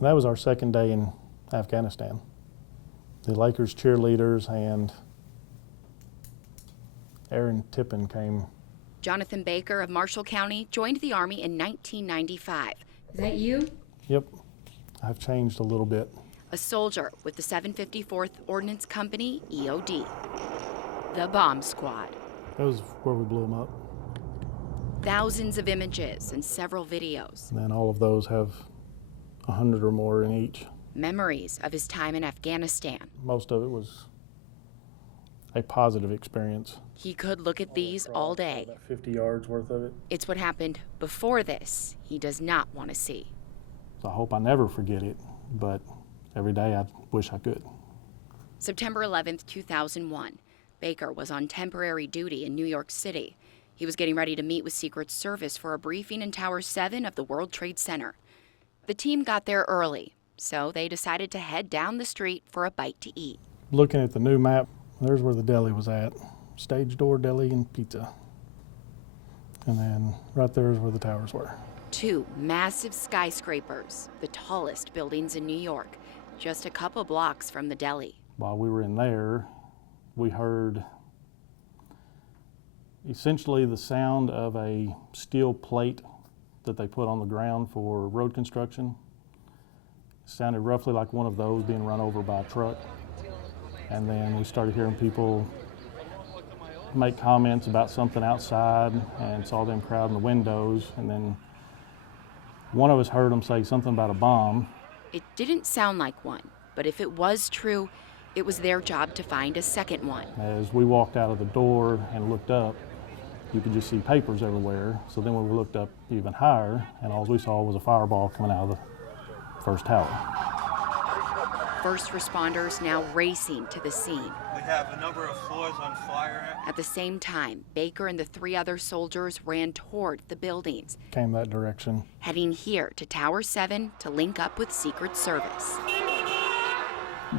That was our second day in Afghanistan. The Lakers cheerleaders and Aaron Tippin came. Jonathan Baker of Marshall County joined the Army in 1995. Is that you? Yep, I've changed a little bit. A soldier with the 754th Ordnance Company, EOD. The Bomb Squad. That was where we blew them up. Thousands of images and several videos. And then all of those have 100 or more in each. Memories of his time in Afghanistan. Most of it was a positive experience. He could look at these all day. About 50 yards worth of it. It's what happened before this he does not want to see. So I hope I never forget it, but every day I wish I could. September 11th, 2001. Baker was on temporary duty in New York City. He was getting ready to meet with Secret Service for a briefing in Tower 7 of the World Trade Center. The team got there early, so they decided to head down the street for a bite to eat. Looking at the new map, there's where the deli was at. Stage door, deli, and pizza. And then right there is where the towers were. 2 massive skyscrapers, the tallest buildings in New York, just a couple blocks from the deli. While we were in there, we heard essentially the sound of a steel plate that they put on the ground for road construction. It sounded roughly like one of those being run over by a truck. And then we started hearing people make comments about something outside and saw them crowding the windows. And then one of us heard them say something about a bomb. It didn't sound like one, but if it was true, it was their job to find a second one. As we walked out of the door and looked up, you could just see papers everywhere. So then we looked up even higher, and all we saw was a fireball coming out of the first tower. First responders now racing to the scene. We have a number of floors on fire. At the same time, Baker and the 3 other soldiers ran toward the buildings, Came that direction. heading here to Tower 7 to link up with Secret Service.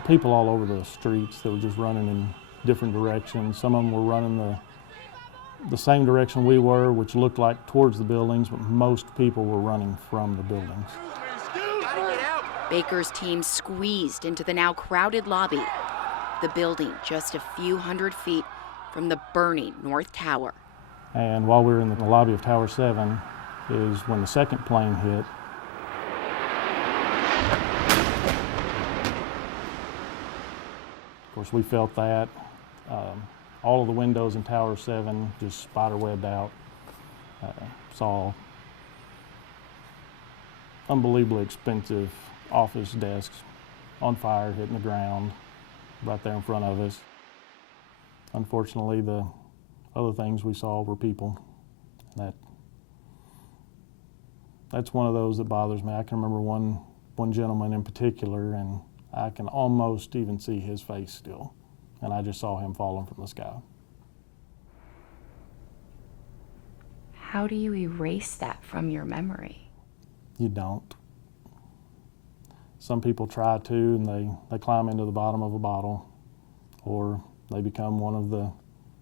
People all over the streets that were just running in different directions. Some of them were running the same direction we were, which looked like towards the buildings, but most people were running from the buildings. Baker's team squeezed into the now crowded lobby, the building just a few hundred feet from the burning North Tower. And while we were in the lobby of Tower 7 is when the second plane hit. Of course, we felt that. All of the windows in Tower 7 just spider-webbed out. Saw unbelievably expensive office desks on fire, hitting the ground right there in front of us. Unfortunately, the other things we saw were people. That's one of those that bothers me. I can remember one gentleman in particular, and I can almost even see his face still. And I just saw him falling from the sky. How do you erase that from your memory? You don't. Some people try to, and they climb into the bottom of a bottle, or they become one of the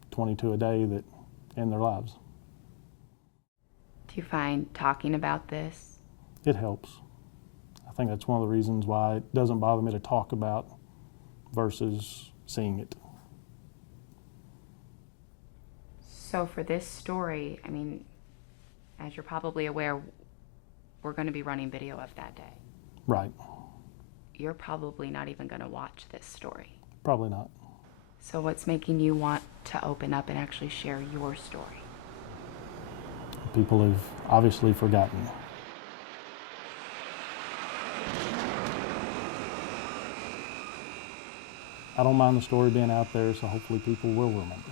22 a day that end their lives. Do you find talking about this? It helps. I think that's one of the reasons why it doesn't bother me to talk about versus seeing it. So for this story, I mean, as you're probably aware, we're going to be running video of that day. Right. You're probably not even going to watch this story. Probably not. So what's making you want to open up and actually share your story? People have obviously forgotten. I don't mind the story being out there, so hopefully people will remember.